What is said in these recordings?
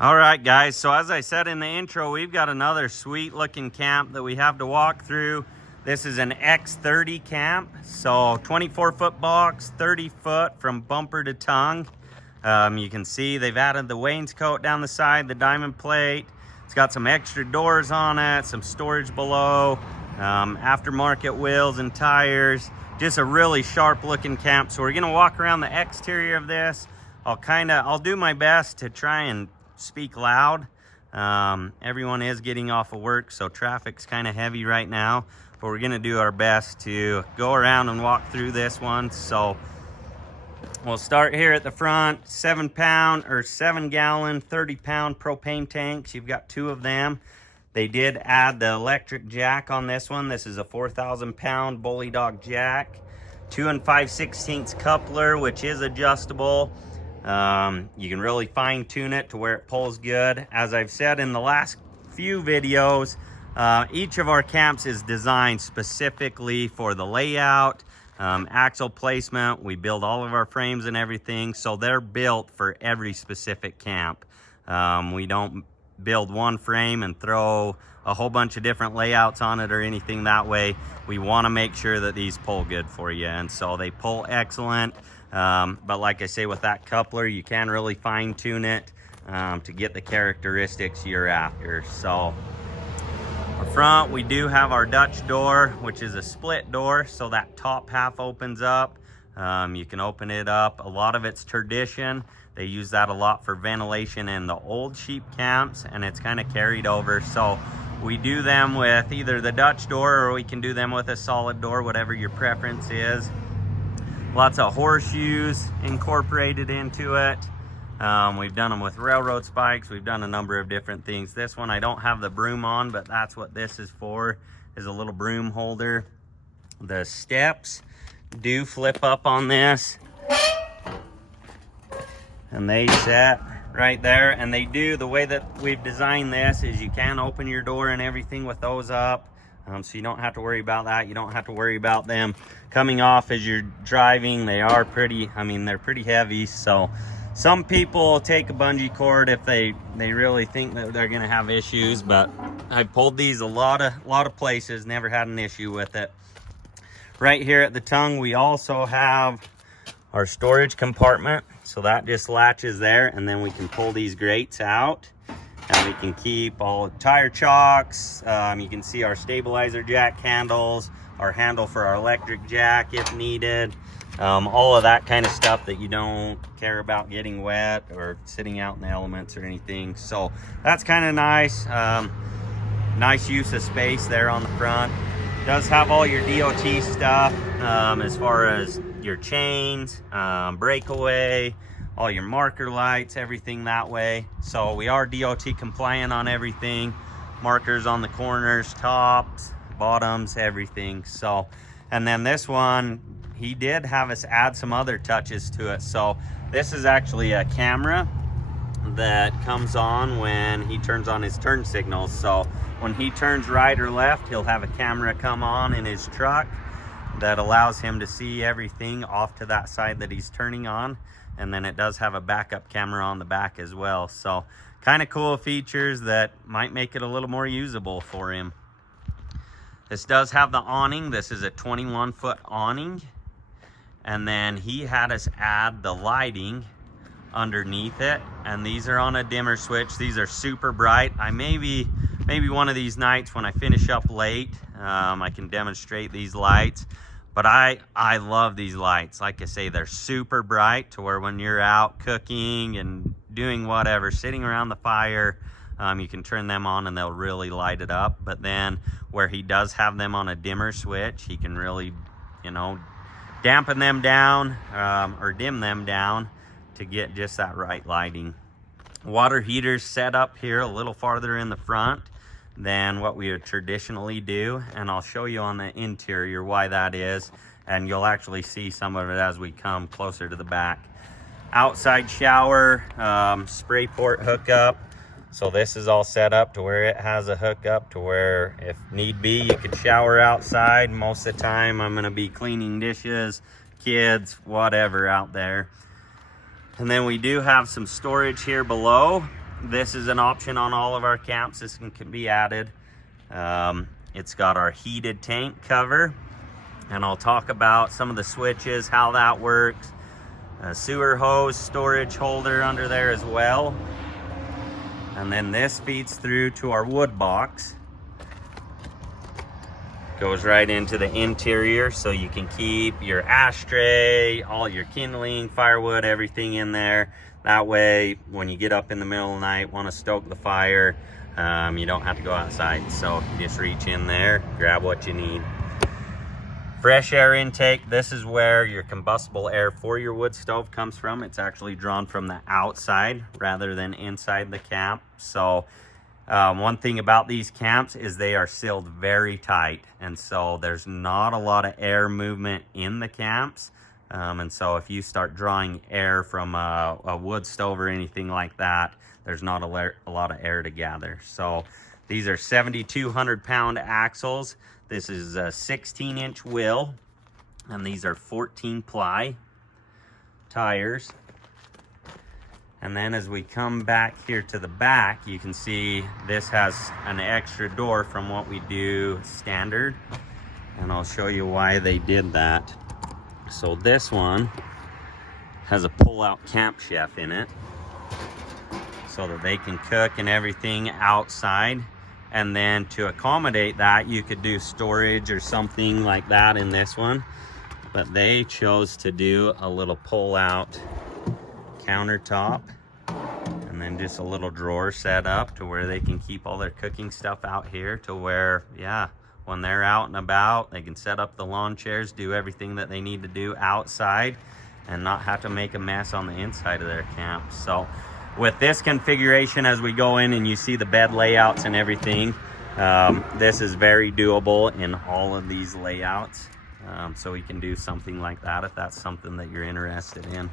All right, guys, so as I said in the intro, we've got another sweet looking camp that we have to walk through. This is an X30 camp, so 24-foot box, 30 foot from bumper to tongue. You can see they've added the wainscot down the side, the diamond plate. It's got some extra doors on it, some storage below, aftermarket wheels and tires. Just a really sharp looking camp. So we're gonna walk around the exterior of this. I'll do my best to try and speak loud. Everyone is getting off of work, so traffic's kind of heavy right now, but we're gonna do our best to go around and walk through this one. So we'll start here at the front. 7 gallon 30-pound propane tanks. You've got 2 of them. They did add the electric jack on this one. This is a 4,000-pound bully dog jack. 2 5/16 coupler, which is adjustable. You can really fine tune it to where it pulls good. As I've said in the last few videos, each of our camps is designed specifically for the layout, axle placement. We build all of our frames and everything, so they're built for every specific camp. We don't build one frame and throw a whole bunch of different layouts on it or anything that way. We want to make sure that these pull good for you, and so they pull excellent. But like I say, with that coupler, you can really fine tune it to get the characteristics you're after. So up front, we do have our Dutch door, which is a split door, so that top half opens up. You can open it up. A lot of it's tradition. They use that a lot for ventilation in the old sheep camps, and it's kind of carried over. So we do them with either the Dutch door, or we can do them with a solid door, whatever your preference is. Lots of horseshoes incorporated into it. We've done them with railroad spikes. We've done a number of different things. This one I don't have the broom on, but that's what this is for, is a little broom holder. The steps do flip up on this, and they set right there. And they do, the way that we've designed this is you can open your door and everything with those up. So you don't have to worry about that. You don't have to worry about them coming off as you're driving. They are pretty, they're pretty heavy. So some people take a bungee cord if they really think that they're gonna have issues, but I've pulled these a lot of places, never had an issue with it. Right here at the tongue, we also have our storage compartment. So that just latches there, and then we can pull these grates out. And we can keep all tire chocks. You can see our stabilizer jack handles, our handle for our electric jack if needed. All of that kind of stuff that you don't care about getting wet or sitting out in the elements or anything. So that's kind of nice. Nice use of space there on the front. Does have all your DOT stuff as far as your chains, breakaway, all your marker lights, everything that way. So we are DOT compliant on everything. Markers on the corners, tops, bottoms, everything. So, and then this one, he did have us add some other touches to it. So this is actually a camera that comes on when he turns on his turn signals. So when he turns right or left, he'll have a camera come on in his truck that allows him to see everything off to that side that he's turning on. And then it does have a backup camera on the back as well. So kind of cool features that might make it a little more usable for him. This does have the awning. This is a 21-foot awning. And then he had us add the lighting underneath it. And these are on a dimmer switch. These are super bright. Maybe one of these nights when I finish up late, I can demonstrate these lights. But I love these lights. Like I say, they're super bright to where when you're out cooking and doing whatever, sitting around the fire, you can turn them on and they'll really light it up. But then where he does have them on a dimmer switch, he can really, dampen them down or dim them down to get just that right lighting. Water heaters set up here a little farther in the front than what we would traditionally do, and I'll show you on the interior why that is, and you'll actually see some of it as we come closer to the back. Outside shower, spray port hookup. So this is all set up to where it has a hookup to where if need be you could shower outside. Most of the time I'm going to be cleaning dishes, kids, whatever out there. And then we do have some storage here below. this is an option on all of our camps. This can be added. It's got our heated tank cover, and I'll talk about some of the switches, how that works. A sewer hose storage holder under there as well. And then this feeds through to our wood box. Goes right into the interior, so you can keep your ashtray, all your kindling, firewood, everything in there. That way, when you get up in the middle of the night, want to stoke the fire, you don't have to go outside. So you just reach in there, grab what you need. Fresh air intake. This is where your combustible air for your wood stove comes from. It's actually drawn from the outside rather than inside the camp. So one thing about these camps is they are sealed very tight, and so there's not a lot of air movement in the camps. And so if you start drawing air from a wood stove or anything like that, there's not a lot of air to gather. So these are 7,200 pound axles. This is a 16-inch wheel, and these are 14 ply tires. And then as we come back here to the back, you can see this has an extra door from what we do standard. And I'll show you why they did that. So this one has a pull-out camp chef in it, so that they can cook and everything outside. And then to accommodate that, you could do storage or something like that in this one. But they chose to do a little pull-out countertop, and then just a little drawer set up to where they can keep all their cooking stuff out here, to where, yeah, when they're out and about, they can set up the lawn chairs, do everything that they need to do outside, and not have to make a mess on the inside of their camp. So with this configuration, as we go in and you see the bed layouts and everything, this is very doable in all of these layouts. So we can do something like that if that's something that you're interested in.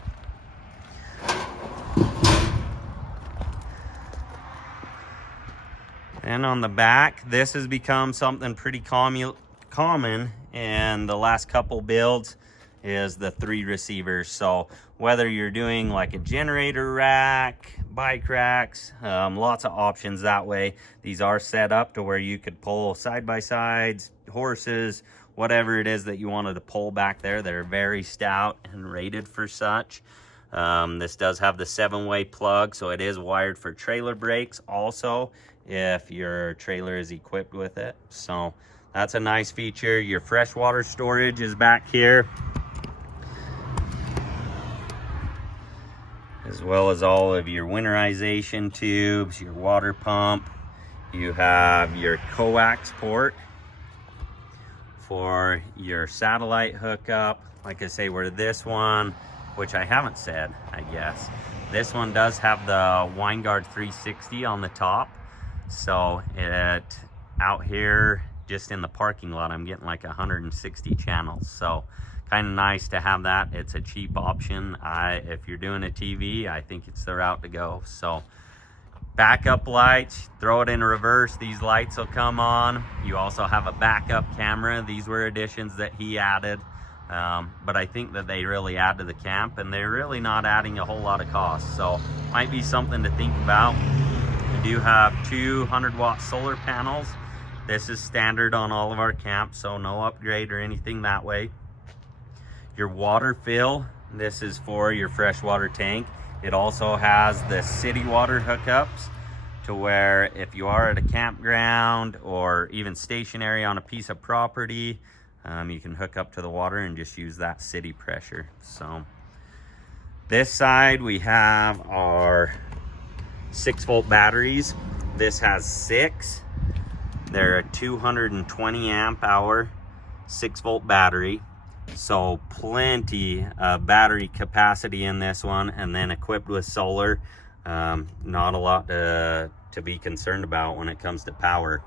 And on the back, this has become something pretty common in the last couple builds, is the 3 receivers. So whether you're doing like a generator rack, bike racks, lots of options that way. These are set up to where you could pull side-by-sides, horses, whatever it is that you wanted to pull back there. They're very stout and rated for such. This does have the 7-way plug, so it is wired for trailer brakes also, if your trailer is equipped with it. So that's a nice feature. Your freshwater storage is back here, as well as all of your winterization tubes, your water pump. You have your coax port for your satellite hookup. Like I say, where this one, which I haven't said, I guess, this one does have the WineGuard 360 on the top. So it out here just in the parking lot, I'm getting like 160 channels. So kind of nice to have that. It's a cheap option. If you're doing a TV, I think it's the route to go. So backup lights, throw it in reverse, these lights will come on. You also have a backup camera. These were additions that he added. But I think that they really add to the camp, and they're really not adding a whole lot of cost. So might be something to think about. We do have 200-watt solar panels. This is standard on all of our camps, so no upgrade or anything that way. Your water fill, this is for your freshwater tank. It also has the city water hookups, to where if you are at a campground or even stationary on a piece of property, you can hook up to the water and just use that city pressure. So this side we have our 6-volt batteries. This has 6. They're a 220 amp hour 6-volt battery. So plenty of battery capacity in this one, and then equipped with solar. Not a lot to be concerned about when it comes to power.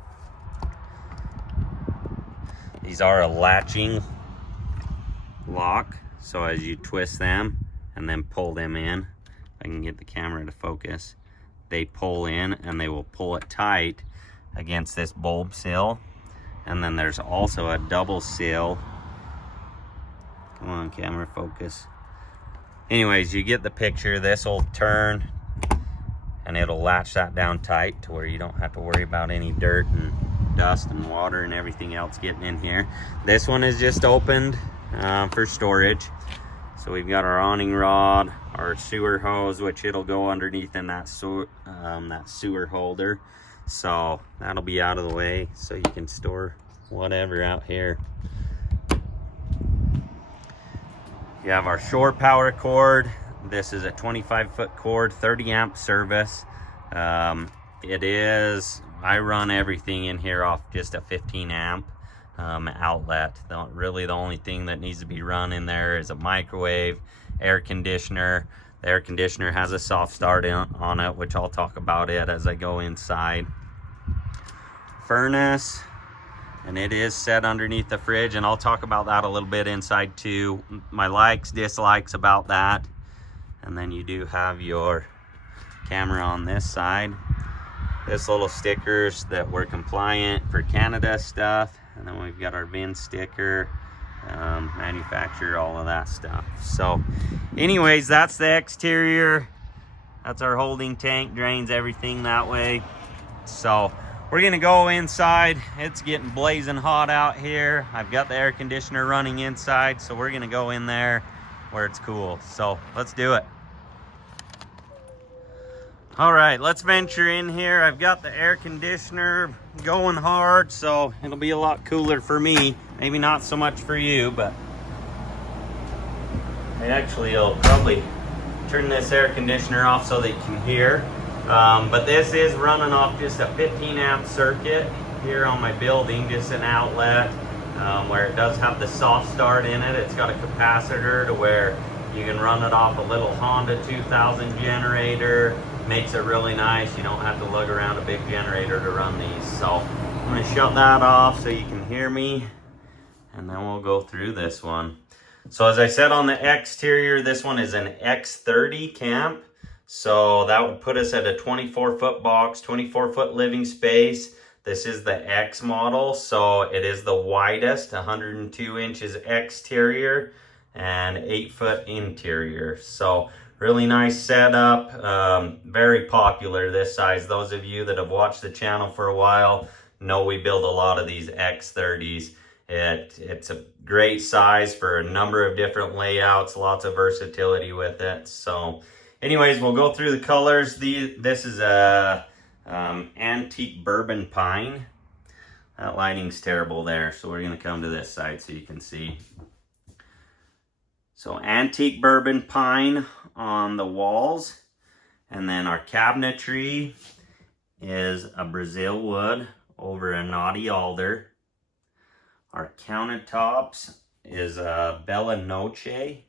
These are a latching lock, so as you twist them and then pull them in, if I can get the camera to focus, they pull in and they will pull it tight against this bulb seal. And then there's also a double seal. Come on, camera, focus. Anyways, you get the picture. This will turn and it'll latch that down tight to where you don't have to worry about any dirt and dust and water and everything else getting in here. This one is just opened for storage. So we've got our awning rod, our sewer hose, which it'll go underneath in that sewer holder. So that'll be out of the way so you can store whatever out here. You have our shore power cord. This is a 25-foot cord, 30 amp service. I run everything in here off just a 15 amp outlet. Really the only thing that needs to be run in there is a microwave, air conditioner. The air conditioner has a soft start on it, which I'll talk about it as I go inside. Furnace, and it is set underneath the fridge, and I'll talk about that a little bit inside too. My likes, dislikes about that. And then you do have your camera on this side. This little stickers that we're compliant for Canada stuff. And then we've got our VIN sticker, manufacturer, all of that stuff. So anyways, that's the exterior. That's our holding tank, drains everything that way. So we're gonna go inside. It's getting blazing hot out here. I've got the air conditioner running inside, so we're gonna go in there where it's cool. So let's do it. All right, let's venture in here. I've got the air conditioner going hard, so it'll be a lot cooler for me. Maybe not so much for you, but I actually will probably turn this air conditioner off so that you can hear. But this is running off just a 15 amp circuit here on my building, just an outlet where it does have the soft start in it. It's got a capacitor to where you can run it off a little Honda 2000 generator. Makes it really nice. You don't have to lug around a big generator to run these. So I'm going to shut that off so you can hear me, and then we'll go through this one. So as I said on the exterior, this one is an X30 camp. So that would put us at a 24-foot box, 24-foot living space. This is the X model, so it is the widest, 102 inches exterior and 8-foot interior. So really nice setup, very popular this size. Those of you that have watched the channel for a while know we build a lot of these X30s. It's a great size for a number of different layouts, lots of versatility with it. So anyways, we'll go through the colors. This is a antique bourbon pine. That lighting's terrible there, so we're gonna come to this side so you can see. So antique bourbon pine on the walls, and then our cabinetry is a Brazil wood over a knotty alder. Our countertops is a Bella Noche,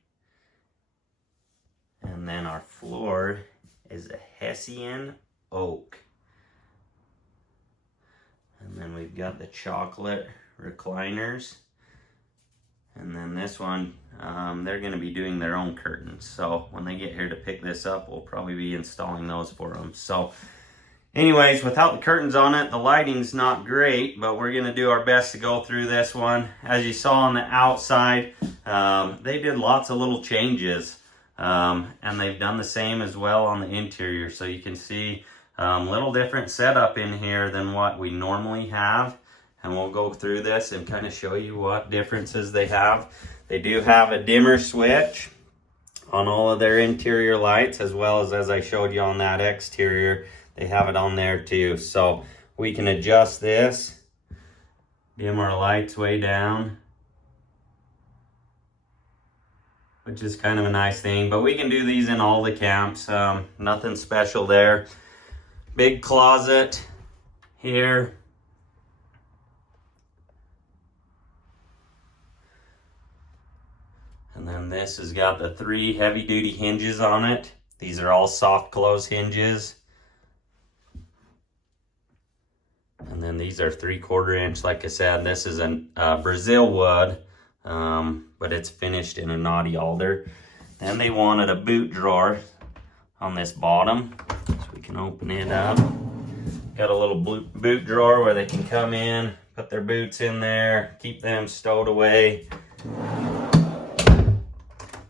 and then our floor is a Hessian oak. And then we've got the chocolate recliners. And then this one, they're going to be doing their own curtains. So when they get here to pick this up, we'll probably be installing those for them. So anyways, without the curtains on it, the lighting's not great, but we're going to do our best to go through this one. As you saw on the outside, they did lots of little changes. And they've done the same as well on the interior. So you can see little different setup in here than what we normally have. And we'll go through this and kind of show you what differences they have. They do have a dimmer switch on all of their interior lights, as well as I showed you on that exterior, they have it on there too. So we can adjust this, dim our lights way down, which is kind of a nice thing. But we can do these in all the camps, nothing special there. Big closet here. And then this has got the 3 heavy duty hinges on it. These are all soft close hinges. And then these are 3/4 inch. Like I said, this is a Brazil wood, but it's finished in a knotty alder. Then they wanted a boot drawer on this bottom, so we can open it up. Got a little boot drawer where they can come in, put their boots in there, keep them stowed away.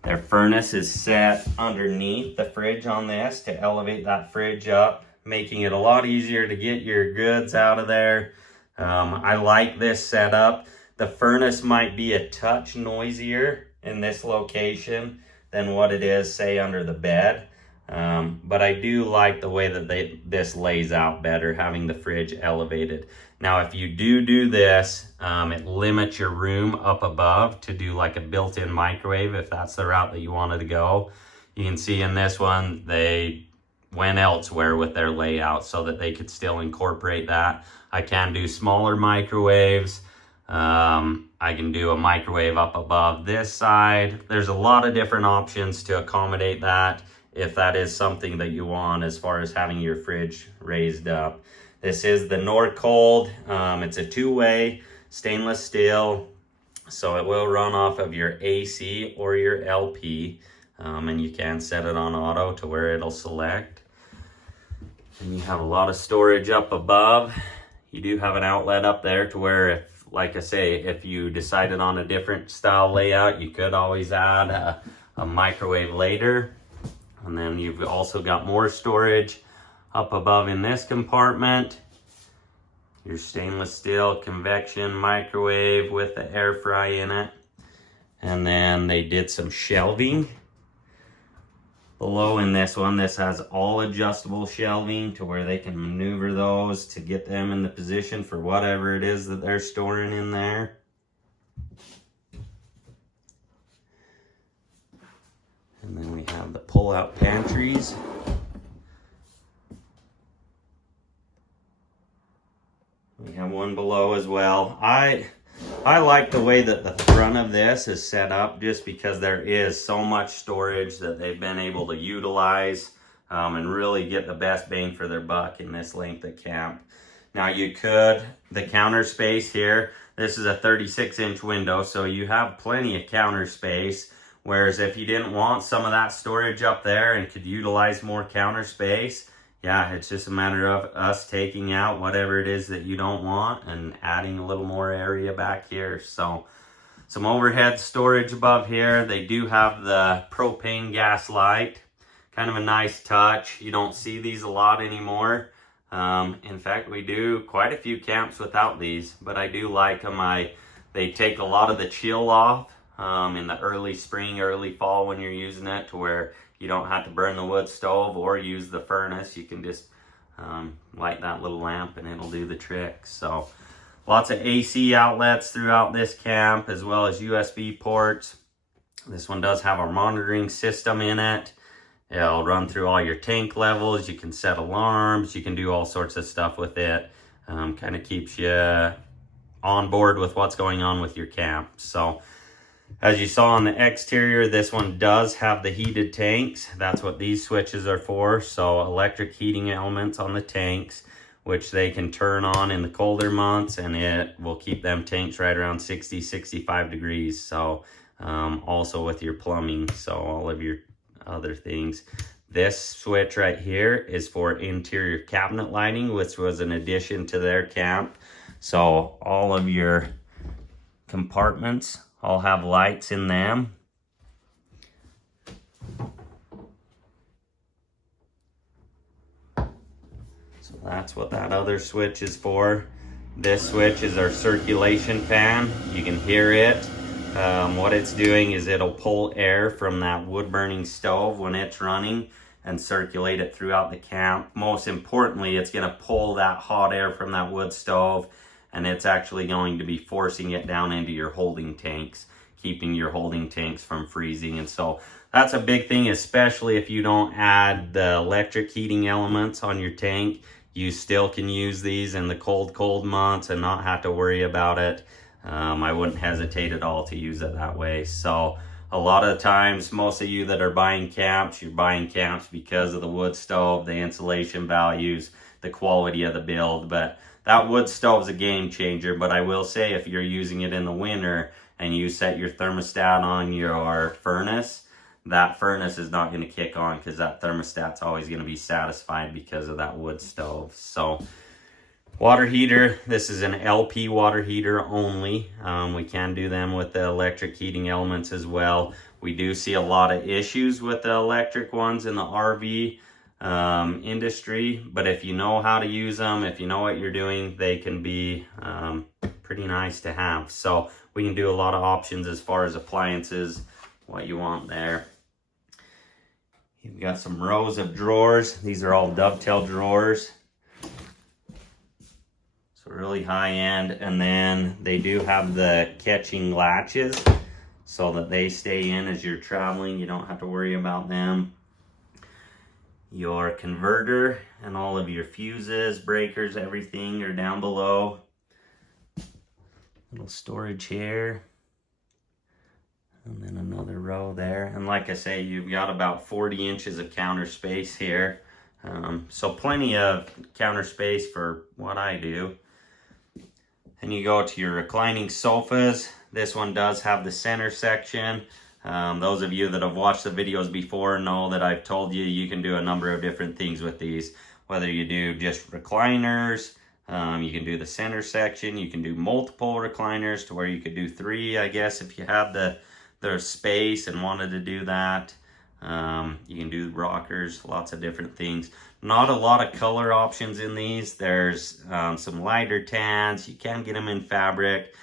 Their furnace is set underneath the fridge on this to elevate that fridge up, making it a lot easier to get your goods out of there. I like this setup. The furnace might be a touch noisier in this location than what it is, say, under the bed. But I do like the way that this lays out better, having the fridge elevated. Now, if you do this, it limits your room up above to do like a built-in microwave, if that's the route that you wanted to go. You can see in this one, they went elsewhere with their layout so that they could still incorporate that. I can do smaller microwaves. I can do a microwave up above this side. There's a lot of different options to accommodate that, if that is something that you want as far as having your fridge raised up. This is the Norcold. It's a two-way stainless steel, so it will run off of your AC or your LP, and you can set it on auto to where it'll select. And you have a lot of storage up above. You do have an outlet up there to where, if, like I say, if you decided on a different style layout, you could always add a microwave later. And then you've also got more storage up above in this compartment. Your stainless steel convection microwave with the air fry in it. And then they did some shelving below in this one. This has all adjustable shelving to where they can maneuver those to get them in the position for whatever it is that they're storing in there. And then we have the pull-out pantries. We have one below as well. I like the way that the front of this is set up, just because there is so much storage that they've been able to utilize and really get the best bang for their buck in this length of camp. Now you could, the counter space here, this is a 36-inch window, so you have plenty of counter space. Whereas if you didn't want some of that storage up there and could utilize more counter space, yeah, it's just a matter of us taking out whatever it is that you don't want and adding a little more area back here. So some overhead storage above here. They do have the propane gas light. Kind of a nice touch. You don't see these a lot anymore. In fact, we do quite a few camps without these, but I do like them. They take a lot of the chill off in the early spring, early fall when you're using it, to where you don't have to burn the wood stove or use the furnace. You can just light that little lamp and it'll do the trick. So lots of AC outlets throughout this camp, as well as USB ports. This one does have our monitoring system in it. It'll run through all your tank levels. You can set alarms. You can do all sorts of stuff with it. Kind of keeps you on board with what's going on with your camp. So as you saw on the exterior, this one does have the heated tanks. That's what these switches are for. So electric heating elements on the tanks, which they can turn on in the colder months, and it will keep them tanks right around 60, 65 degrees. So also with your plumbing, so all of your other things. This switch right here is for interior cabinet lighting, which was an addition to their camp. So all of your compartments all have lights in them. So that's what that other switch is for. This switch is our circulation fan. You can hear it. What it's doing is it'll pull air from that wood burning stove when it's running and circulate it throughout the camp. Most importantly, it's going to pull that hot air from that wood stove, and it's actually going to be forcing it down into your holding tanks, keeping your holding tanks from freezing. And so that's a big thing, especially if you don't add the electric heating elements on your tank. You still can use these in the cold months and not have to worry about it. I wouldn't hesitate at all to use it that way. So a lot of the times, most of you that are buying camps, you're buying camps because of the wood stove, the insulation values, the quality of the build. But that wood stove is a game changer. But I will say, if you're using it in the winter and you set your thermostat on your furnace, that furnace is not going to kick on, because that thermostat's always going to be satisfied because of that wood stove. So Water heater, this is an LP water heater only. We can do them with the electric heating elements as well. We do see a lot of issues with the electric ones in the RV industry, but if you know how to use them, if you know what you're doing, they can be pretty nice to have. So we can do a lot of options as far as appliances, what you want there. You've got some rows of drawers. These are all dovetail drawers. So really high end. And then they do have the catching latches so that they stay in as you're traveling. You don't have to worry about them. Your converter and all of your fuses, breakers, everything are down below. Little storage here. And then another row there. And like I say, you've got about 40 inches of counter space here. So plenty of counter space for what I do. And you go to your reclining sofas. This one does have the center section. Those of you that have watched the videos before know that I've told you you can do a number of different things with these. Whether you do just recliners, you can do the center section, you can do multiple recliners to where you could do 3, I guess, if you have there's space and wanted to do that. You can do rockers, lots of different things. Not a lot of color options in these. There's some lighter tans. You can get them in fabric.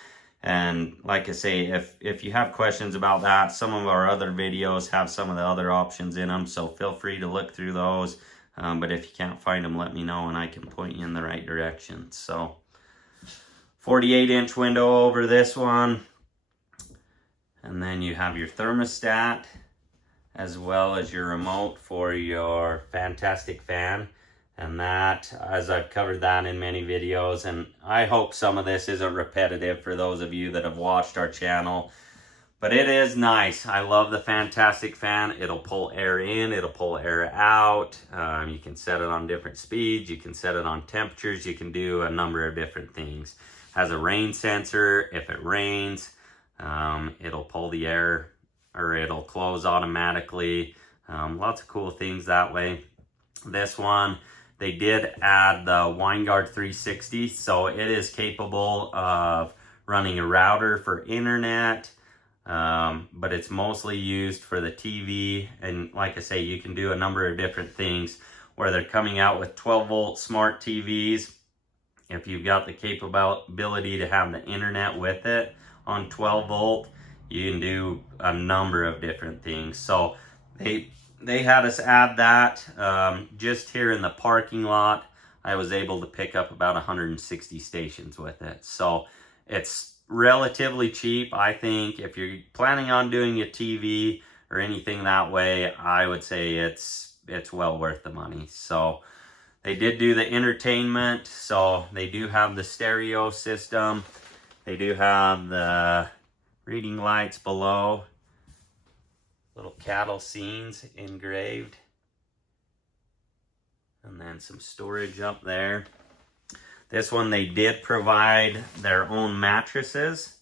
And like I say, if you have questions about that, some of our other videos have some of the other options in them. So feel free to look through those. But if you can't find them, let me know and I can point you in the right direction. So 48-inch window over this one. And then you have your thermostat as well as your remote for your fantastic fan. And that, as I've covered that in many videos, and I hope some of this isn't repetitive for those of you that have watched our channel, but it is nice. I love the fantastic fan. It'll pull air in, it'll pull air out. You can set it on different speeds, you can set it on temperatures, you can do a number of different things. Has a rain sensor. If it rains, it'll pull the air, or it'll close automatically. Lots of cool things that way. This one, they did add the WineGuard 360, so it is capable of running a router for internet, but it's mostly used for the TV. And like I say, you can do a number of different things where they're coming out with 12-volt smart TVs. If you've got the capability to have the internet with it on 12 volt, you can do a number of different things. So they had us add that. Just here in the parking lot, I was able to pick up about 160 stations with it. So it's relatively cheap. I think if you're planning on doing a TV or anything that way, I would say it's well worth the money. So they did do the entertainment. So they do have the stereo system. They do have the reading lights below. Little cattle scenes engraved. And then some storage up there. This one, they did provide their own mattresses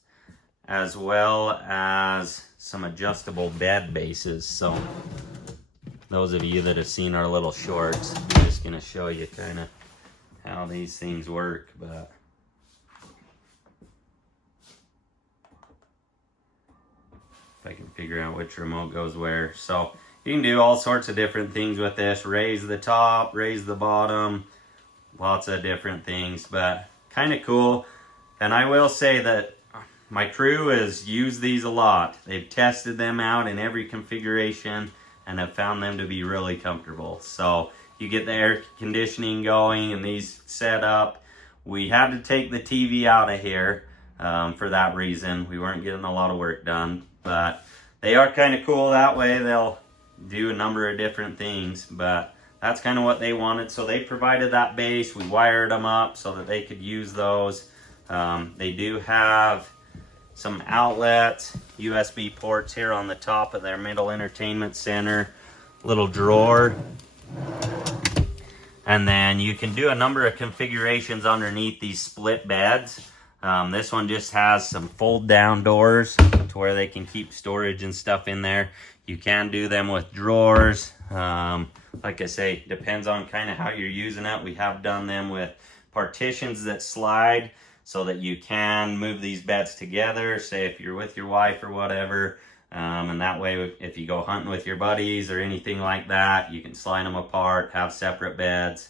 as well as some adjustable bed bases. So those of you that have seen our little shorts, I'm just going to show you kind of how these things work. But if I can figure out which remote goes where. So you can do all sorts of different things with this. Raise the top, raise the bottom, lots of different things, but kind of cool. And I will say that my crew has used these a lot. They've tested them out in every configuration and have found them to be really comfortable. So you get the air conditioning going and these set up. We had to take the TV out of here for that reason. We weren't getting a lot of work done. But they are kind of cool that way. They'll do a number of different things, but that's kind of what they wanted. So they provided that base. We wired them up so that they could use those. They do have some outlets, USB ports here on the top of their middle entertainment center. Little drawer. And then you can do a number of configurations underneath these split beds. This one just has some fold down doors to where they can keep storage and stuff in there. You can do them with drawers. Like I say, depends on kind of how you're using it. We have done them with partitions that slide so that you can move these beds together, say if you're with your wife or whatever. And that way, if you go hunting with your buddies or anything like that, you can slide them apart, have separate beds.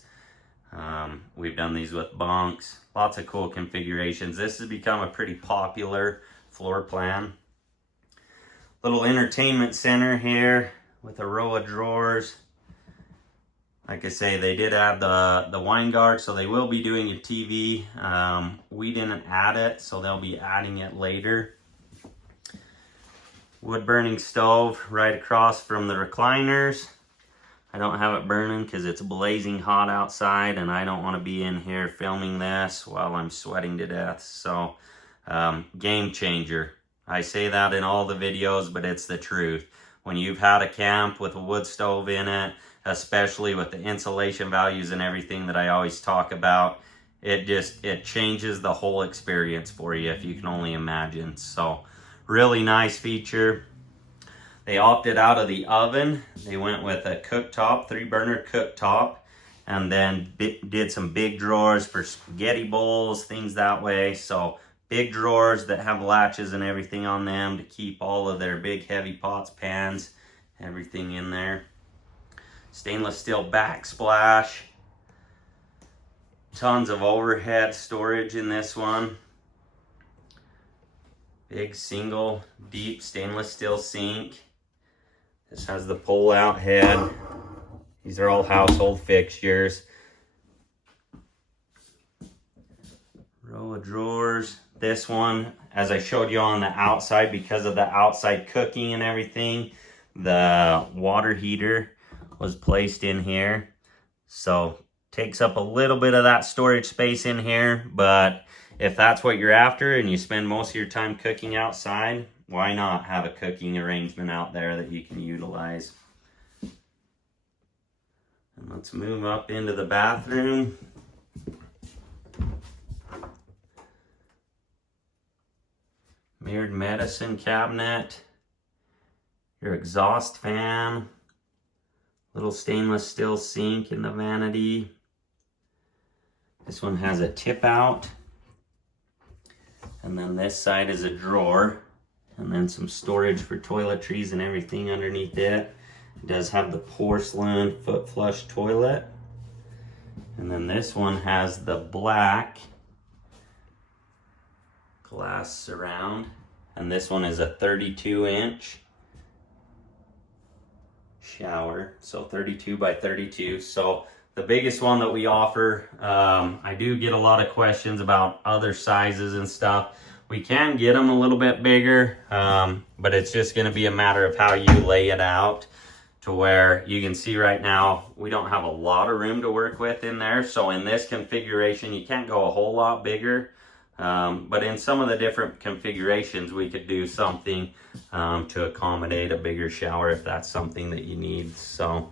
We've done these with bunks. Lots of cool configurations. This has become a pretty popular floor plan. Little entertainment center here with a row of drawers. Like I say, they did add the wine guard, so they will be doing a TV. We didn't add it, so they'll be adding it later. Wood burning stove right across from the recliners. I don't have it burning because it's blazing hot outside, and I don't want to be in here filming this while I'm sweating to death. So, game changer. I say that in all the videos, but it's the truth. When you've had a camp with a wood stove in it, especially with the insulation values and everything that I always talk about, it changes the whole experience for you, if you can only imagine. So really nice feature. They opted out of the oven. They went with a cooktop, 3-burner cooktop, and then did some big drawers for spaghetti bowls, things that way. So big drawers that have latches and everything on them to keep all of their big heavy pots, pans, everything in there. Stainless steel backsplash. Tons of overhead storage in this one. Big single deep stainless steel sink. This has the pull-out head. These are all household fixtures. Row of drawers. This one, as I showed you on the outside, because of the outside cooking and everything, the water heater was placed in here. So takes up a little bit of that storage space in here, but if that's what you're after and you spend most of your time cooking outside, why not have a cooking arrangement out there that you can utilize? And let's move up into the bathroom. Mirrored medicine cabinet. Your exhaust fan. Little stainless steel sink in the vanity. This one has a tip out. And then this side is a drawer. And then some storage for toiletries and everything underneath it. It does have the porcelain foot flush toilet. And then this one has the black glass surround. And this one is a 32-inch shower. So 32 by 32. So the biggest one that we offer, I do get a lot of questions about other sizes and stuff. We can get them a little bit bigger, but it's just going to be a matter of how you lay it out, to where you can see right now we don't have a lot of room to work with in there. So in this configuration, you can't go a whole lot bigger, but in some of the different configurations, we could do something to accommodate a bigger shower if that's something that you need. So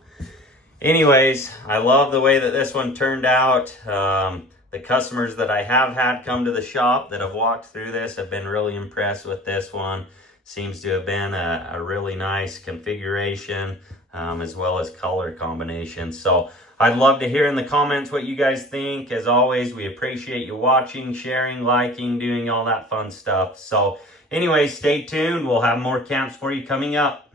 anyways, I love the way that this one turned out. The customers that I have had come to the shop that have walked through this have been really impressed with this one. Seems to have been a really nice configuration, as well as color combination. So I'd love to hear in the comments what you guys think. As always, we appreciate you watching, sharing, liking, doing all that fun stuff. So anyways, stay tuned. We'll have more camps for you coming up.